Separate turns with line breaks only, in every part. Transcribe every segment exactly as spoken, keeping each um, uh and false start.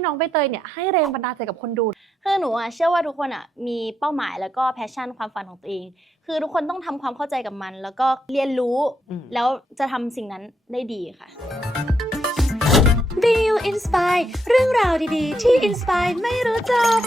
น้องใบเตยเนี่ยให้แรงบันดาลใจกับคนดู
คือหนูอ่ะเชื่อว่าทุกคนอ่ะมีเป้าหมายแล้วก็แพชชั่นความฝันของตัวเองคือทุกคนต้องทำความเข้าใจกับมันแล้วก็เรียนรู้แล้วจะทำสิ่งนั้นได้ดีค่ะ
บี ยู Inspire เรื่องราวดีๆที่ Inspire ไม่รู้จบ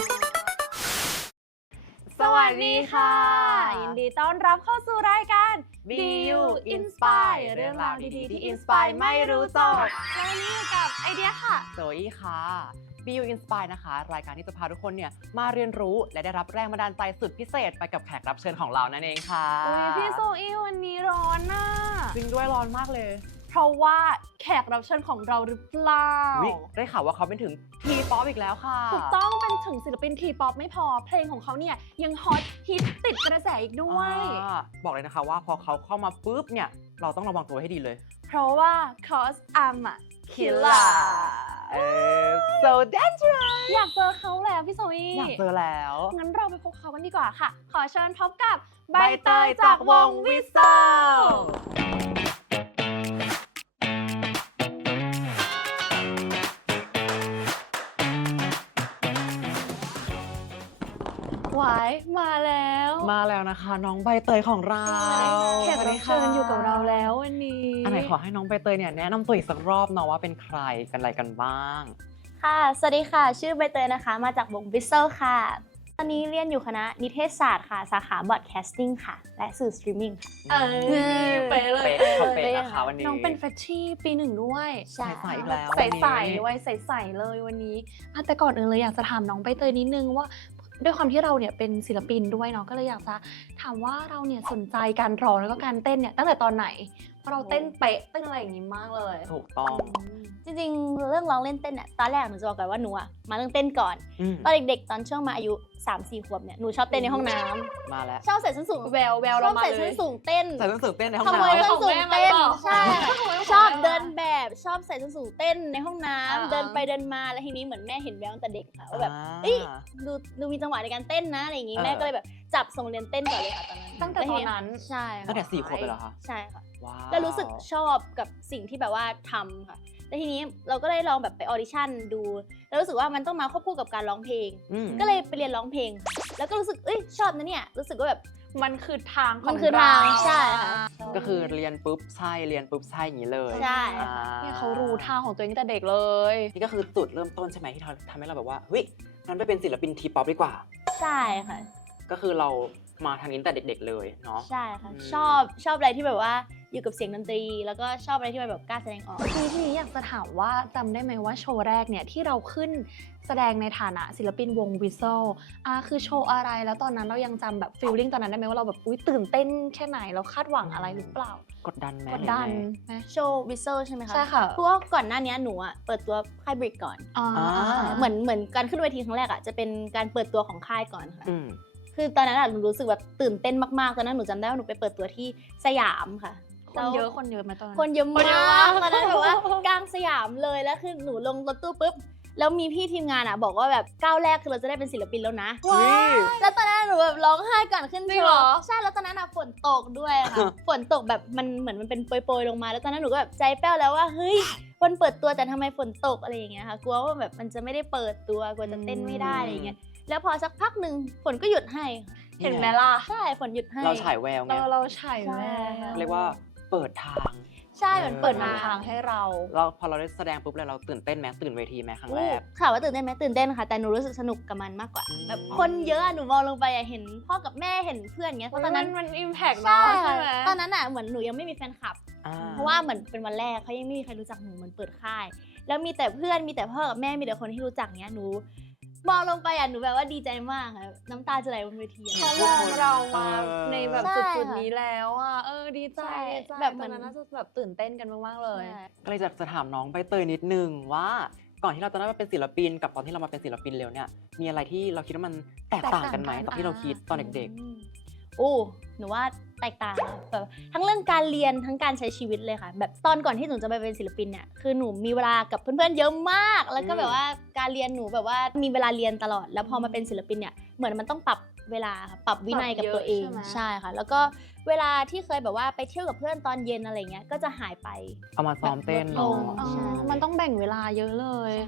สวัสดีค่ะยินดีต้อนรับเข้าสู่รายการ
บี ยู Inspire เรื่องราวดีๆที่ Inspire ไม่รู้จบ
และวันนี้อยู่กับไอเดียค่ะ
โซอี้ค่ะ บี ยู Inspire นะคะรายการที่จะพาทุกคนเนี่ยมาเรียนรู้และได้รับแรงบันดาลใจสุดพิเศษไปกับแขกรับเชิญของเรานั่นเองค่ะ
อุ๊ยพี่โซอี้วันนี้ร้อนน่ะ
จริงด้วยร้อนมากเลย
เพราะว่าแขกรับเชิญของเราหรือเปล่า
ได้ข่าวว่าเขาเป็นถึงทีป๊อปอีกแล้วค่ะ
ถูกต้องเป็นถึงศิลปินทีป๊อปไม่พอเพลงของเขาเนี่ยยังฮอตฮิตติดกระแสอีกด้วย
บอกเลยนะคะว่าพอเขาเข้ามาปุ๊บเนี่ยเราต้องระวังตัวให้ดีเลย
เพราะว่า cause I'm a killer
so dangerous
อยากเจอเขาแล้วพี่โซอี้
อยากเจอแล้ว
งั้นเราไปพบเขากันดีกว่าค่ะขอเชิญพบกับใบ
ใบเตยจากวงวิสเซล
หวายมาแล้ว
มาแล้วนะคะน้องใบเตยของเรา
แขกรับเชิญอยู่กับเราแล้ววันนี้
อันไหนขอให้น้องใบเตยเนี่ยแนะนำตัวอีกสักรอบเนาะว่าเป็นใครกันอะไรกันบ้าง
ค่ะสวัสดีค่ะชื่อใบเตยนะคะมาจากวงวิสเซลค่ะตอนนี้เรียนอยู่คณะนิเทศศาสตร์ค่ะสาขาบอดแคสติ้งค่ะและสื่อสตรีมมิ่ง
เออเป๊ะเลย
เป๊ะเขาเป๊ะนะคะวันนี้
น้องเป็นเฟชชี่ปีหนึ่งด้วย
ใส่ใส่อีกแล้ว
ใส่ใส่ด้วยใส่ใส่เลยวันนี้แต่ก่อนอื่นเลยอยากจะถามน้องใบเตยนิดนึงว่าด้วยความที่เราเนี่ยเป็นศิลปินด้วยเนาะก็เลยอยากจะถามว่าเราเนี่ยสนใจการร้องแล้วก็การเต้นเนี่ยตั้งแต่ตอนไหนเพราะเราเต้นเป๊ะเต้นอะไรอย่างนี้มากเลย
ถูกต้อง
จริงๆเรื่องร้องเล่นเต้นเนี่ยตอนแรกหนูจะบอกก่อนว่าหนูอะมาเรื่องเต้นก่อนตอนเด็กๆตอนช่วงมาอายุ สามสี่ ขวบเนี่ยหนูชอบเต้นในห้องน้ำ
มาแล้ว
ชอบใส่ส้นสูง
แววแววเรามาเลย
ชอบใส่ส้นสูงเต้น
ใส่ส้นสูงเต้นในห้อง
น้ำขโมยส้นสูงเต้นใช่ชอบเดิน
แ
บบชอบใส่ส้นสูงเต้นในห้องน้ำเดินไปเดินมาแล้วทีนี้เหมือนแม่เห็นแววตั้งแต่เด็กค่ะว่าแบบเอ้ยดูดูมีจังหวะในการเต้นนะอะไรอย่างงี้แม่ก็เลยแบบจับส่งเรียนเต้นก่อนเลยค่ะตอนนั้น
ตั้งแต่ตอนนั้น
ใช่
ตั้งแต่สี่ขวบเลยเหรอคะ
ใช่ค่ะแล้วรู้สึกชอบกับสิ่งที่แบบว่าทำค่ะแล้วทีนี้เราก็ได้ลองแบบไปออดิชั่นดูแล้วรู้สึกว่ามันต้องมาควบคู่กับการร้องเพลงก็เลยไปเรียนร้องเพลงแล้วก็รู้สึกเอ้ยชอบนะเนี่ยรู้สึกว่าแบบ
มันคือทาง
มันคือทางใช่ค่ะ
ก็คือเรียนปุ๊บใช่เรียนปุ๊บใช่อย่างนี้เลย
ใช่
เนี่ยเขารู้ทางของตัวเองตั้งแต่เด็กเลย
นี่ก็คือจุดเริ่มต้นใช่ไหมที่ทำให้เราแบบว่าเฮ้ยงั้นไปเป็นศิลปินทีป๊อปดีกว่า
ใช่ค่ะ
ก็คือเรามาทางนี้แต่เด็กๆเลยเนาะ
ใช่ค่ะชอบชอบอะไรที่แบบว่าอยู่กับเสียงดนตรีแล้วก็ชอบอะไรที่มันแบบกล้าแสดงออก
ทีนี้อยากจะถามว่าจำได้ไหมว่าโชว์แรกเนี่ยที่เราขึ้นแสดงในฐานะศิลปินวงวิสเซลอ่าคือโชว์อะไรแล้วตอนนั้นเรายังจำแบบฟีลลิ่งตอนนั้นได้ไหมว่าเราแบบอุ้ยตื่นเต้นแค่ไหนเราคาดหวังอะไรหรือเปล่าก
ดดันไหม
กดดันไหม
โชว์วิสเซลใช่ไหมคะ
ใช่ค่ะ
เพราะว่าก่อนหน้านี้หนูอ่ะเปิดตัวค่ายบริกก่อน
อ่า
เหมือนเหมือนการขึ้นเวทีครั้งแรกอ่ะจะเป็นการเปิดตัวของค่ายก่อนค่ะคือตอนนั้นหนูรู้สึกแบบตื่นเต้นมากๆตอนนั้นหนูจำได้ว่าหนูไปเปิดตัวที่สยามค่ะ
คนเยอะคนเยอะไหมตอนนั้น
คนเยอะมากตอนนั้นแบบว่ากลางสยามเลยแล้วคือหนูลงรถตู้ปุ๊บแล้วมีพี่ทีมงานอ่ะบอกว่าแบบก้าวแรกคือเราจะได้เป็นศิลปินแล้วนะแล้วตอนนั้นหนูแบบร้องไห้ก่อนขึ้นโชว์ใช่แล้วตอนนั้นอ่ะฝนตกด้วยค่ะฝนตกแบบมันเหมือนมันเป็นโปรยๆลงมาแล้วตอนนั้นหนูก็แบบใจแป้วแล้วว่าเฮ้ยวันเปิดตัวแต่ทำไมฝนตกอะไรอย่างเงี้ยค่ะกลัวว่าแบบมันจะไม่ได้เปิดตัวกลัวจะเต้นไม่ได้อะไรอย่างเงี้ยแล้วพอสักพักหนึ่งฝนก็หยุดให้
เห็นไหมล่ะ
ใช่ฝนหยุดให้
เราฉายแววไง
เราฉายแวว
เรียกว่าเปิดทาง
ใช่เหมือนเปิด
ทางให้เรา
เราพอเราได้แสดงปุ๊บเลยเราตื่นเต้นไหมตื่นเวทีไหมครั้งแรก
ค่ะว่าตื่นเต้นไหมตื่นเต้นค่ะแต่หนูรู้สึกสนุกกับมันมากกว่าแบบคนเยอะหนูมองลงไปเห็นพ่อกับแม่เห็นเพื่อนอย่างเงี้ยเพราะตอนนั้น
มันอิมแพคเนาะใช่ไหม
ตอนนั้นอ่ะเหมือนหนูยังไม่มีแฟนคลับเพราะว่าเหมือนเป็นวันแรกเขายังไม่มีใครรู้จักหนูเหมือนเปิดค่ายแล้วมีแต่เพื่อนมีแต่พ่อกับแม่มีแต่คนที่รู้จักเนี้ยหนูมองลงไปอ่ะหนูแบบว่าดีใจมากค่ะน้ำตาจะไหลบนเวที
เขามองเรามาในแบบจุดๆนี้แล้วอ่ะเออดีใจแบบตอนนั้นน่าจะแบบตื่นเต้นกันมากๆเลย
ก็เลยจะจะถามน้องใบเตยนิดนึงว่าก่อนที่เราจะได้มาเป็นศิลปินกับตอนที่เรามาเป็นศิลปินเร็วเนี่ยมีอะไรที่เราคิดว่ามันแตกต่างกันไหมตอนที่เราคิดตอนเด็ก
ๆโอ้หนูว่าแตกต่างแบบทั้งเรื่องการเรียนทั้งการใช้ชีวิตเลยค่ะแบบตอนก่อนที่หนูจะไปเป็นศิลปินเนี่ยคือหนูมีเวลากับเพื่อนๆเยอะมากแล้วก็แบบว่าการเรียนหนูแบบว่ามีเวลาเรียนตลอดแล้วพอมาเป็นศิลปินเนี่ยเหมือนมันต้องปรับเวลาค่ะปรับวินัยกับตัวเองใช่ค่ะแล้วก็เวลาที่เคยแบบว่าไปเที่ยวกับเพื่อนตอนเย็นอะไรเงี้ยก็จะหายไป
เอามาซ้อมเต้นเนาะ
มันต้องแบ่งเวลาเยอะเลย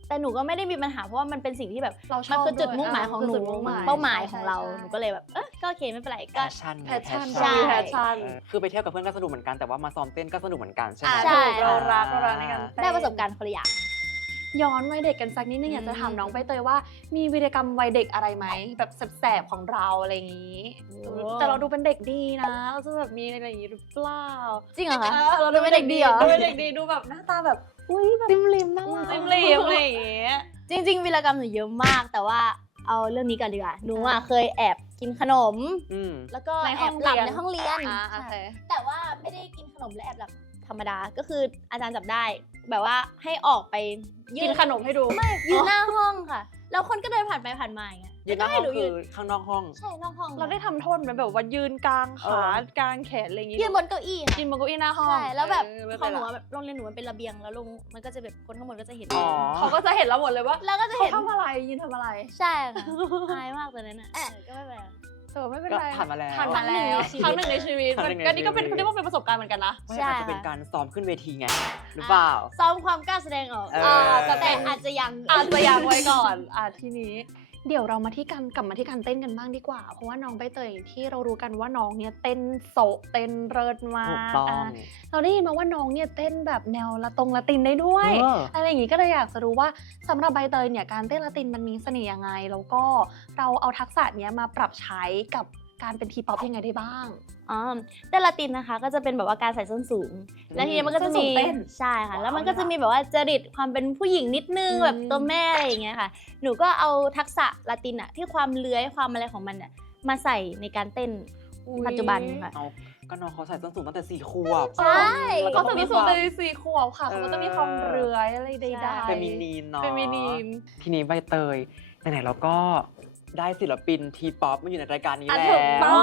แต่หนูก็ไม่ได้มีปัญหาเพราะว่ามันเป็นสิ่งที่แบบ
เราช
มัน
อบ
คือจุด
วย
มุ่งหมายของหนู
คืจุดมุ่งหมาย
เป้าหมายของเรา
ใช่
หนูก็เลยแบบเออก็โอเคไม่เป็นไร
แพ
ก็
ชชั่น
แพชชั่น
ใช่
แพชชั่น
เออคือไปเที่ยวกับเพื่อนก็สนุกเหมือนกันแต่ว่ามาซ้อมเต้นก็สนุกเหมือนกันใช่ไหม
อ่า
ใช่
ถูกเรารักเรารักในการเต้น
ได้ประสบการณ์คนละอย่าง
ย้อนวัยเด็กกันสักนิดนึง
อืม
อยากจะถามน้องใบเตยว่ามีวีรกรรมวัยเด็กอะไรไหมแบบแสบๆของเราอะไรอย่างนี้ แต่เราดูเป็นเด็กดีนะเราจะแบบมีอะไรอย่างนี้หรือเปล่า
จริงเหรอคะ
เออเรา
ดูเป็นเด็กดีเหรอ
ดูเป็นเด็กดีดูแบบหน้าตาแบบอุ้ยแบบ
จิ้มลิมน่ารัก
จิ้มเหลวอะไรอย่างเงี้ย
จริงๆวีรกรรมหนูเยอะมาก แต่ว่าเอาเรื่องนี้ก่อนดีกว่าหนูอ่ะเคยแอบกินขนม
อืม
แล้วก็
ใน
แอ
ห้อบ ง
หลับ
เรียน
ในห้องเรียน
อ่าโอ
ใช่
เค
แต่ว่าไม่ได้กินขนมและแอบหลับธรรมดาก็คืออาจารย์จับได้ แบบว่าให้ออกไปยื
กินขนมให้ดู
ไม่ยืนหน้าห้องค่ะ แล้วคนก็เดินผ่านไปผ่านมาอย่างเงี้ย
ยืนหน้าห้อง
ก็ให้
คือ
ห
ข้างนอกห้อง
ใช่นอกห้อง
เราได้ทำโทษไหมแบบว่ายืนกลาง
เอ
ขา
อ
กลางแขนอะไรอย่างงี้
ยืนบนเก้าอี้ค่ะ
ยืนบนเก้าอี้หน้าห้อง
ใช่แล้วแบบ
เไม่
ขอ
เป็
ง
น
หนู
ไร
อะแบบโรงเรียนหนูมันเป็นระเบียงแล้วลงมันก็จะแบบคนข้างบนก็จะเห็น
อ๋อ
เขาก็จะเห็นเราหมดเลยว่า
แล้วก็จะ
เขา
เห็น
ทำอะไรยืนทำอะไร
ใช่ค่ะอายมากตอนนั้นอ่ะเออก็ไม่เป็นไร
เออไม่เป็น
ก็
ไร
ผ่านมาแล้ว
ผ่านมาแล้วค
ครั้
รั้ง
ง
ห
หนึ่
นึ่ง
ง
ใน
ในชี
ชี
วิ
วิต
ต
ครั้งหนึ่งใน
ก็นี่ก็เป็น
ชีวิต
เรียกว่าเป็นประสบการณ์เหมือนกันนะ
ไม่
ใช่
อาจจะเป็น
ค่ะ
การซ้อมขึ้นเวทีไงหรือเปล่า
ซ้อมความกล้าแสดงออก
เออ
อ่าแต่อาจจะยัง
อาจจะยังไว้ก่อนอ่ะทีนี้ เดี๋ยวเรามาที่การกลับมาที่การเต้นกันบ้างดีกว่า เพราะว่าน้องใบเตยอย่างที่เรารู้กันว่าน้องเนี่ยเต้นโซะเต้นเริดมา
ถูก
ก
ต้อง
อ่ะเราได้ยินมาว่าน้องเนี่ยเต้นแบบแนวละตรงละตินได้ด้วย
เออ
อะไรอย่างงี้ก็เลยอยากจะรู้ว่าสำหรับใบเตยเนี่ยการเต้นละตินมันมีเสน่ห์ยังไง แล้วก็เราเอาทักษะเนี้ยมาปรับใช้กับการเป็นทีป๊อปยังไงได้บ้าง
อ๋อเต้นลาตินนะคะก็จะเป็นแบบว่าการใส่ส้นสูง แล้วทีนี้มันก็จะ
ส้นสู
มี
งเต้น
ใช่ค่ะ แล้วมัน
ว้าว
ก็จะมีแบบว่าจริตความเป็นผู้หญิงนิดนึง
อืม
แบบตัวแม่อะไรอย่างเงี้ยค่ะ หนูก็เอาทักษะลาตินอะที่ความเลื้อยความอะไรของมันอะมาใส่ในการเต้นปัจจุบันค่ะ
เอาก็น้องเขาใส่ส้นสูงตั้งแต่สี่ขวบ
ใช่
แล้วก็
เขา
ต้
จะ
องมี
มี
ค
สูง
วาม
ในสี่ขวบค่ะ
เออ
เขาก็จะมีความเรือยอะไรใด
ใช่
ๆ
เฟมินีนเนาะ
เฟมินีน
ทีนี้ใบเตยไหนๆเราก็ได้ศิลปินทีป๊อปมาอยู่ในรายการนี้
อ่ะ
แล้
ถูกต้
ว
อง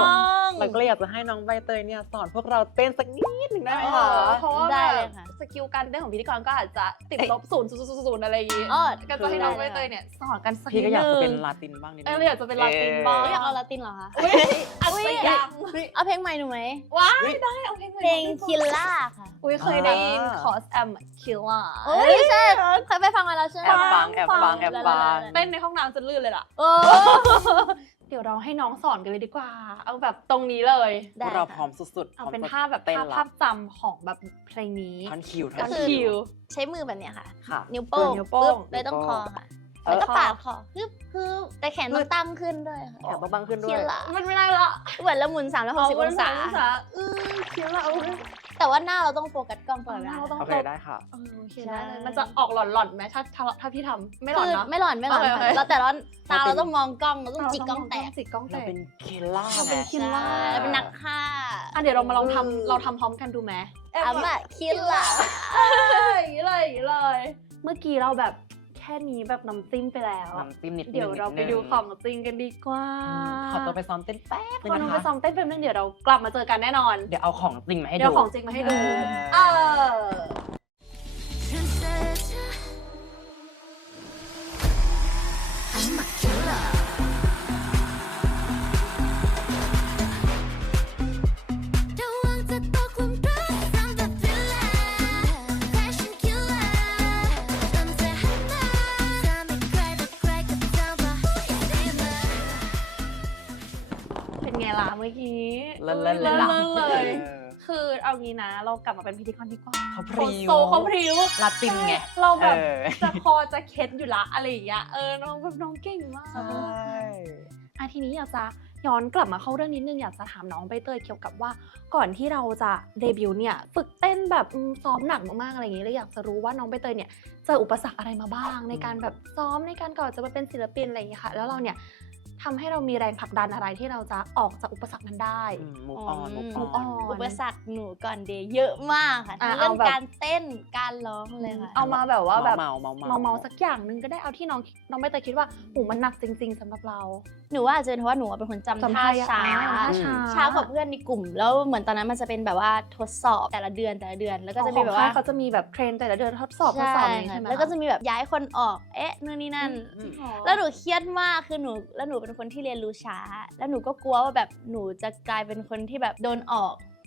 เราก็เลยอยากจะให้น้องใบเตยเนี่ยสอนพวกเราเต้นสักนิดหนึ่งได้ไหม
เอ
คะ
อเพราะว่า
ได้
แบ
เลย
บ
ค่ะ
สกิลการเต้นของพิธีกรก็อาจจะติดลบศูนย์ศูนย์ศูนย์ศูนย์อะไรอย่างงี้
อ๋อ
ก็จะให้น้อง
ได้
ใบ
เลย
เตยเนี่ยสอนกันสัก
พี่
นิด
ก็อยาก
นึ
จะ
ง
เป็นลาตินบ้างนิดนึง
เอออยากจะเป็นลาตินบ้าง
อยากเอาลาตินเหรอคะ
อุ๊ยอาจจะยัง
เอาเพลงใหม่หนูไหม
ว้ายได้เอาเพลงใหม่
เพลงคิลล่าค่ะ
อุ้ยเคยได้ยิน cause I'm killer
เอ้ยใช่เคยไปฟังมาแล้วใช่ไหม
แอบฟังแอบฟังแอบฟัง
เต้นในห้องน้ำจนลื่นเลยล่ะ
โอ้
เดี๋ยวเราให้น้องสอนกันเลยดีกว่า เอาแบบตรงนี้เลย
ได้
พวกเรา
ค่ะ
พร้อมสุดๆ
เอาเป็น
พร้
ท่าม
จะ
แบบ
เต้น
ท่า
ละ
ภาพจำของแบบเพลงนี้
ท่อนคิว
ก็
ท่อน
คือ
คิว
ใช้มือแบบเนี้ยค่ะ
ค่ะ
นิ้วโป้ง
นิ้วโป้ง
ปึ๊บเลยต้องคอค่ะ
เออ
แล้วก็ปาดคอฮึบฮึบแต่แขนต้องตั้งขึ้นด้วยค่ะ
แขนต้องตั้งขึ้นด้วย
คิลล่า
มันไม่ได้ละ
เหมือนละหมุนสามร้อยหกสิบองศา
อือคิดละเอา
แต่ว่าหน้าเราต้องโฟกัสกล้องตลอดเวลา
เราต้อง
โอเคได้ค่ะ
เออโอเคได้เลยมันจะออกหลอนๆไหมถ้าถ้าถ้าพี่ทำไม่หลอน
คือ
เนาะ
ไม่หลอนไม่หลอน
โอเคโอเค
ค่ะเราแต่เราตา
เราเป็น
เราต้องมองกล้องเราต้องจิกกล้องแตก
จิกกล้องแต
เรา
ก
เป็นเคลล่า
เราเป็น
ไง
คิลล่า
ใช่เราเป็นนักฆ่า
อ่ะเดี๋ยวเรามาลองทำเราทำพร้อมกันดูไหม
อัมอะคิลล่า
อย่างนี้เลยอย่างนี้เลย เมื่อกี้เราแบบแค่นี้แบบน้ำจิ้มไปแล้ว
น้ำจิ้มนิดนึง
เดี๋ยวเราไป
นินึ
ดูของจริงกันดีกว่า
อืมขอตัวไปซ้อมเต้นแป๊บนึง
พอน้อง
นะ
ไป
คะ
ซ้อมเต้นเป็นเรื่องเดี๋ยวเรากลับมาเจอกันแน่นอน
เดี๋ยวเอาของจริงมาให้ดู
เดี๋ยวของจริงมาให้ดู
เออ
เออ เป็นไงล่ะเมื่อกี้
เล่นเล่น
เล่น
เล่น
เลย
เออ
คือเอางี้นะ เรากลับมาเป็นพิธีกรดีกว่า
เขาพริ้ว
โซเขาพริ้ว
ลาตินไง
เราแบบ
เออ
จะคอจะเคล็ดอยู่ละอะไรอย่างเงี้ยเออน้องแบบน้องเก่งมาก
ใช่
อ่ะทีนี้อยากจะย้อนกลับมาเข้าเรื่องนิดนึงอยากจะถามน้องใบเตยเกี่ยวกับว่าก่อนที่เราจะเดบิวต์เนี่ยฝึกเต้นแบบอืมซ้อมหนักมากๆอะไรอย่างเงี้ยเลยอยากจะรู้ว่าน้องใบเตยเนี่ยเจออุปสรรคอะไรมาบ้าง ในการแบบซ้อมในการก่อนจะมาเป็นศิลปินอะไรอย่างเงี้ยค่ะ แล้วเราเนี่ยทำให้เรามีแรงผลักดันอะไรที่เราจะออกจากอุปสรรคนั้นได้
มุกออนมุก
move
อ
on
อน
อุปสรรคหนูก่อนเดย์เยอะมากค่ะ
อ่ะ
ทั้งเรื่อง
เอาแบบ
การเต้นการร้องเลยค่ะ
เอามาแบบว่าแบบ
เมาเมาเมา
เมาเมาๆสักอย่างหนึ่งก็ได้เอาที่น้องน้องใบเตยคิดว่าหูมันหนักจริง ๆสำหรับเรา
หนูว่าอาจจะเป็นเพราะว่าหนูเป็นคนจำ
จำ
ท่า
ท่า
ช้า
อ่าท่าช้า
ช้ากว่าเพื่อนในกลุ่ม แล้วเหมือนตอนนั้นมันจะเป็นแบบว่าทดสอบแต่ละเดือนแต่ละเดือน แล้วก็จะมีแบบว่า
ของค่ยเขาจะมีแบบเทรนแต่ละเดือนทดสอบทดสอบอะไรอย่างงี้
ค่ะ
ใช่ไหม
แล้วก็จะมีแบบย้ายคนออก เอ๊ะนู่นนี่นั่น
อืม
แล้วหนูเครียดมาก คือหนู แล้วหนูเป็นคนที่เรียนรู้ช้า แล้วหนูก็กลัวว่าแบบหนูจะกลายเป็นคนที่แบบโดนออก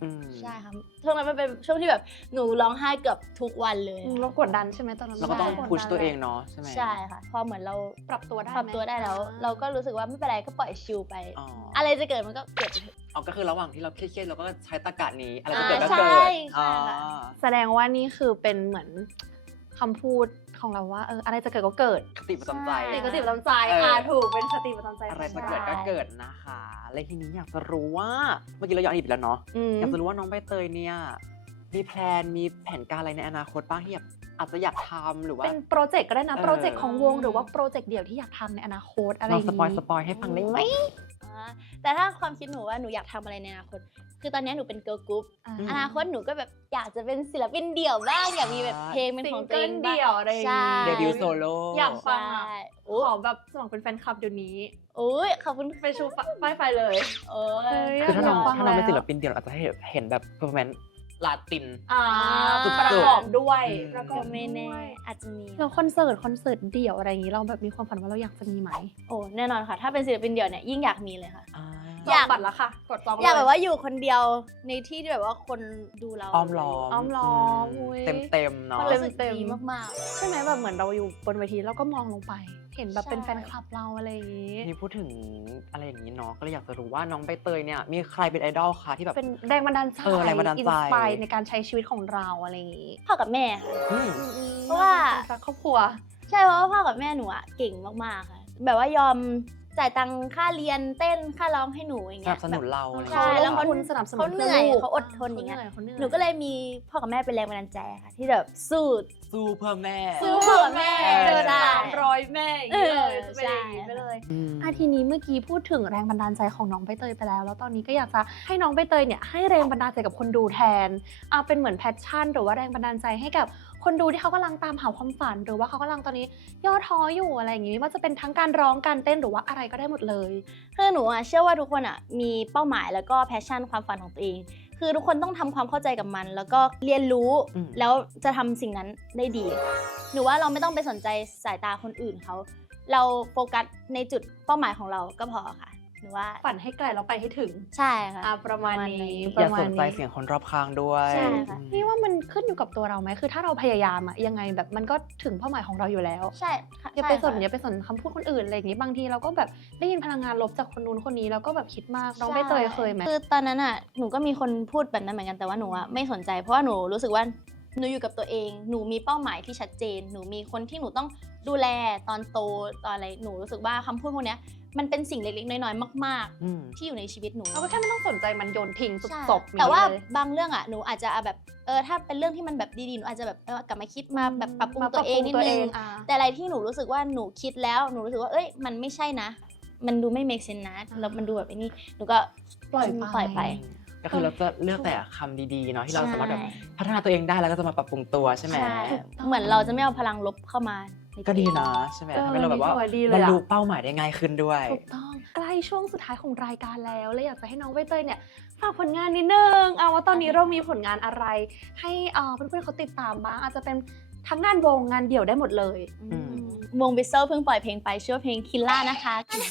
อืม
ใช่ค่ะช่วงนั้นมันเป็นช่วงที่แบบหนูร้องไห้เกือบทุกวันเลย
เรากดดันใช่ไหมตอนนั้น
เราก็ต้อง
ใช่
พุชตัวเองเนาะใช่ไหม
ใช่ค่ะพอเหมือนเรา
ปรับตัวได้
ปรับตัวได้แล้ว
หม
เราก็รู้สึกว่าไม่เป็นไรก็ปล่อยชิลไป
อ๋ออ
อะไรจะเกิดมันก็เกิดไปเถอะ
เอาก็คือระหว่างที่เราเครียดๆเราก็ใช้ตะกะนี้อะไร
อ่า
จะเกิดก็
ใช่
เกิด
ใช่
อ๋อ
ค่ะ
แสดงว่านี่คือเป็นเหมือนคำพูดของเราว่าเอออะไรจะเกิดก็เกิด
คติประจำใจ
ใช่
สติก็สติประจำใจ
เออ
ค่ะถูกเป็นสติประจำใจ
อะไร
ข
จะ
ง
เกิดก็เกิดนะคะและทีนี้อยากจะรู้ว่าเมื่อกี้เราย้อนอดีตไปแล้วเนาะ
อืม
อยากจะรู้ว่าน้องใบเตยเนี่ยมีแพลนมีแผนการอะไรในอนาคตบ้างที่แบบอาจจะอยากทำหรือว่า
เป็นโปรเจกต์ก็ได้นะ
เออ
โปรเจกต์ของวงหรือว่าโปรเจกต์เดี่ยวที่อยากทำในอนาคตอะไร
ล
อ
อง
ย่าง
สปอย
นี้
สปอยให้ฟังได้ไหม
อ่าแต่ถ้าความคิดหนูว่าหนูอยากทำอะไรในอนาคต คือตอนนี้หนูเป็นเกิร์ลกรุ๊ป
อ่า
อืม
อนาคตหนูก็แบบอยากจะเป็นศิลปินเดี่ยวบ้างอยากมีแบบเพลงเป็น
ซิ
ของ
ง
ตัว
เกิ
เอ
ล
งบ้าง
เดี่ยวอะไรอย่าง
ใช่
นี้
เดบิวต์โซโล่
อยากฟังอะ
ใช่
ขอแบบสมัครเป็นแฟนคลับเดี๋ยวนี้
โอ้ยขอบคุณ
ไปชูป้ายไฟเลย
โอ้ย
เฮ้ย
คือถ้าน้อง
อยากฟัง
ถ้าน้องเป็น
แล้ว
ศิลปินเดี่ยวเราอาจจะให้เห็นแบบเพอร์แมนลาติน
อ่า
จุดๆ
ประกอบด้วย
อืม
ประกอ
ก็
บ
ไม่แน่
ด้วย
อาจจะมี
แล้วคอนเสิร์ตคอนเสิร์ตเดี่ยวอะไรอย่างนี้เราแบบมีความฝันว่าเราอยากจะมีไหม
โอ้แน่นอนค่ะ ถ้าเป็นศิลปินเดี่ยวเนี่ยยิ่งอยากมีเลยค่ะ
อ่า
จ
อยาก
บัตรแล้วค่ะ กดจอง
อยาก
เล
แบบว่าอยู่คนเดียวในที่ที่แบบว่าคนดูเรา
อ้อมล้อม
อ้อมล้อมอุ๊ย
เต็มเต็มๆ
มั
เนาะ
นรู้สึก
เต็มๆ
ดีมาก
ใช่ไหมแบบเหมือนเราอยู่บนเวทีแล้วก็มองลงไป เห็นแบบเป็น
ใช่
แฟนคลับเราอะไรอย่างนี้
นี่พูดถึงอะไรอย่างนี้เนาะก็เลยอยากจะรู้ว่าน้องใบเตยเนี่ยมีใครเป็นไอดอลคะที่แบบ
เป็นแรงบันดาลใจ
เออแรงบันดาลใจ
อินสปายในการใช้ชีวิตของเราอะไรอย่างนี้
ๆพ่อกับแม่ค่ะ
อืม
เพราะว่า
รักครอบครัว
ใช่เพราะว่าพ่อกับแม่หนูอะเก่งมากๆค่ะ แบบว่ายอมจ่ายตังค่าเรียนเต้นค่าร้องให้หนูอย่าง
ส
เงี้
นั
ย
บสนุนเราอะไร
ใช่
อย่างเงี้ย
แล้วเขา
คุณสนับสนุน
เขาเหนื่อย
พื่ลูก
เขาอดทนอย่างเงี้ย
ขหนื่
หนูก็เลยมีพ่อกับแม่เป็นแรงบันดาลใจค่ะ ที่แบบสู้
สู้เพื่อแม่
สู้พ่อกับแม่
เดิน
ใช่
ตามรอยแม่อย่างนี้เลย
เออ
จะเป็นอย่างนี้
ใช่
ไปเลย
อืม
อ่ะทีนี้เมื่อกี้พูดถึงแรงบันดาลใจของน้องใบเตยไปแล้ว แล้วตอนนี้ก็อยากจะให้น้องใบเตยเนี่ยให้แรงบันดาลใจกับคนดูแทนอ่ะเป็นเหมือนแพชชั่นหรือว่าแรงบันดาลใจให้กับคนดูที่เขากำลังตามหาความฝัน หรือว่าเขากำลังตอนนี้ย่อท้ออยู่อะไรอย่างนี้ไม่ว่าจะเป็นทั้งการร้องการเต้นหรือว่าอะไรก็ได้หมดเลย
คือหนูอะเชื่อว่าทุกคนอะมีเป้าหมายแล้วก็แพชชั่นความฝันของตัวเอง คือทุกคนต้องทำความเข้าใจกับมัน แล้วก็เรียนรู้
อืม
แล้วจะทำสิ่งนั้นได้ดี หนูว่าเราไม่ต้องไปสนใจสายตาคนอื่นเขา เราโฟกัสในจุดเป้าหมายของเราก็พอค่ะ หนูว่า
ฝันให้ไกลแล้วไปให้ถึง
ใช่ค่ะ
อ่ะประมาณนี้
ประ
อย่า
มาณ
สนใจเสียงคนรอบข้างด้วย
ใช่ค่ะ
อืม
นี่ว่ามันขึ้นอยู่กับตัวเราไหมคือถ้าเราพยายามอะยังไงแบบมันก็ถึงเป้าหมายของเราอยู่แล้ว
ใช่ค่ะ
อย่าไปสน
ใช่ค่ะ
อย่าไปสนคำพูดคนอื่นอะไรอย่างนี้บางทีเราก็แบบได้ยินพลังงานลบจากคนนู้นคนนี้แล้วก็แบบคิดมากน้องใบเตยเคยไหม
คือตอนนั้นอ่ะหนูก็มีคนพูดแบบนั้นเหมือนกันแต่ว่าหนูอ่ะไม่สนใจ เพราะว่าหนูรู้สึกว่าหนูอยู่กับตัวเอง หนูมีเป้าหมายที่ชัดเจน หนูมีคนที่หนูต้องดูแลตอนโตตอนอะไรหนูรู้สึกว่าคำพูดพวกเนี้ยมันเป็นสิ่งเล็กๆน้อยๆมาก
อืม
ๆ ที่อยู่ในชีวิตหนู
เราก็แค่ไม่ต้องสนใจมันโยนทิ้ง
ใช่
จบๆ
แต่ว่า
เลย
บางเรื่องอ่ะหนูอาจจะแบบเออถ้าเป็นเรื่องที่มันแบบดีๆหนูอาจจะแบบเออกลับมาคิดมาแบบปรับปรุง
มา
ตัวเองนิดนึง
อ่า
แต่อะไรที่หนูรู้สึกว่าหนูคิดแล้วหนูรู้สึกว่าเอ้ยมันไม่ใช่นะ มันดูไม่ make sense นะแล้วมันดูแบบไอ้นี่หนูก็
ปล่อย
ปล่อยไป
ไป
ก็คือเราจะเลือกแต่คำดีๆเนาะที่เรา
ใช่
สามารถแบบพัฒนาตัวเองได้แล้วก็จะมาปรับปรุงตัวใช่ไหม
ใช่เหมือนเราจะไม่เอาพลังลบเข้ามาในตัว
ก็ดี
เอง
นะใช่ไหม
เออ
ทำให้เราแบบว่า
นี่ถือว่าดีเลย
บรร
อะ
ลุเป้าหมายได้ง่ายขึ้นด้วย
ถูกต้องใกล้ช่วงสุดท้ายของรายการแล้วเลยอยากจะให้น้องใบเตยเนี่ยฝากผลงานนิดนึงเอาว่าตอนนี้เรามีผลงานอะไร ให้เอ่อเพื่อนๆเขาติดตามบ้างอาจจะเป็นทั้งงานวงงานเดี่ยวได้หมดเลย
อืม
วงวิสเซลเพิ่งปล่อยเพลงไปชื่อว่าเพลงคิลล่านะคะ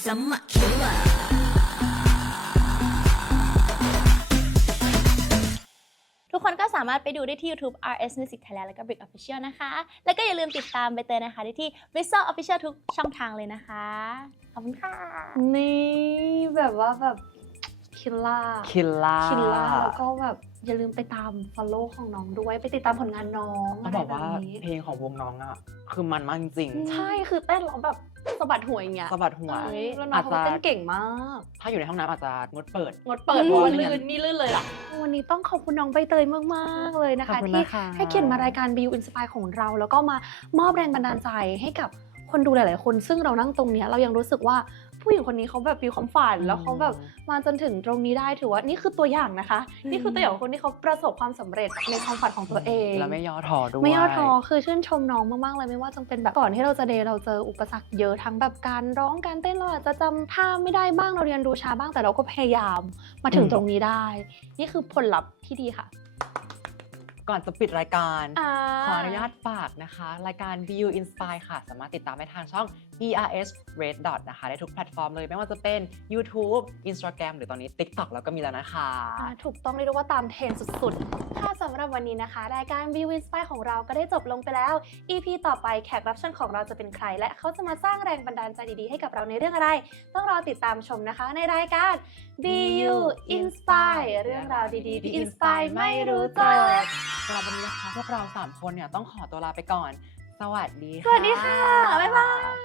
ทุกคนก็สามารถไปดูได้ที่ YouTube อาร์ เอส Music Thailand แล้วก็ Brick Official นะคะ แล้วก็อย่าลืมติดตามใบเตยนะคะได้ที่ Visual Official ทุกช่องทางเลยนะคะ ขอบคุณค่ะ
นี่แบบว่าแบบคิลล่า
คิลล่า
คิลล่าแล้วก็แบบอย่าลืมไปตาม follow ของน้องด้วยไปติดตามผลงานน้อง
ต้องบอกว่า
ะไรแบบนี้
เพลงของวงน้องอ่ะคือมันมากจริง
ใช่คือเต้นแล้วแบบสะบัดหัวอย่างเงี้ย
สะบัดหัว
เฮ้ยแล้วน้อ
อาง จ
เขา
จะ
เต้นเก่งมาก
ถ้าอยู่ในห้องน้ำอาจจะงดเปิด
งดเปิด
อืม
เพราะว่าลื่นนี่ลื่นเลยล่ะวันนี้ต้องขอบคุณน้องใบเตยมากๆเลยนะ
ขอบ
คะ
คุณ
ที่
นะคะ
ให้เกียรติมารายการ Be You Inspire ของเรา แล้วก็มามอบแรงบันดาลใจให้กับคนดูหลาย ๆ คน ซึ่งเรานั่งตรงเนี้ยเรายังรู้สึกว่าผู้หญิงคนนี้เขาแบบมีความฝันแล้วเขาแบบมาจนถึงตรงนี้ได้ถือว่านี่คือตัวอย่างนะคะ นี่คือตัวอย่างของคนที่เขาประสบความสำเร็จในความฝันของตัวเอง
แล้วไม่ย่อท้อด้วย
ไม่ย่อท้อคือชื่นชมน้องมากๆเลยไม่ว่าจะเป็นแบบก่อนที่เราจะเดย์เราเจออุปสรรคเยอะทั้งแบบการร้องการเต้นเราอาจจะจำท่าไม่ได้บ้างเราเรียนรู้ช้าบ้างแต่เราก็พยายามมาถึง
อืม
ตรงนี้ได้ นี่คือผลลัพธ์ที่ดีค่ะ
ก่อนจะปิดรายการ
อ่า
ขออนุญาตฝากนะคะ รายการ บี ยู Inspire ค่ะ สามารถติดตามได้ทางช่อง อี อาร์ เอส Red Dot นะคะ ได้ทุกแพลตฟอร์มเลย ไม่ว่าจะเป็น YouTube Instagram หรือตอนนี้ TikTok แล้วก็มีแล้วนะคะ
อ่าถูกต้องเรียกได้ว่าตามเทรนด์สุดๆ ค่ะสำหรับวันนี้นะคะ รายการ View Inspire ของเราก็ได้จบลงไปแล้ว อี พี ต่อไปแขกรับเชิญของเราจะเป็นใคร และเขาจะมาสร้างแรงบันดาลใจดีๆ ให้กับเราในเรื่องอะไร ต้องรอติดตามชมนะคะ ในรายการ บี ยู Inspire เรื่องราวดีๆที่ Inspire ไม่รู้จบ
สำหรับวันนี้นะคะพวกเราสามคนเนี่ยต้องขอตัวลาไปก่อน สวัสดี
สวัสดีค่ะบ๊ายบาย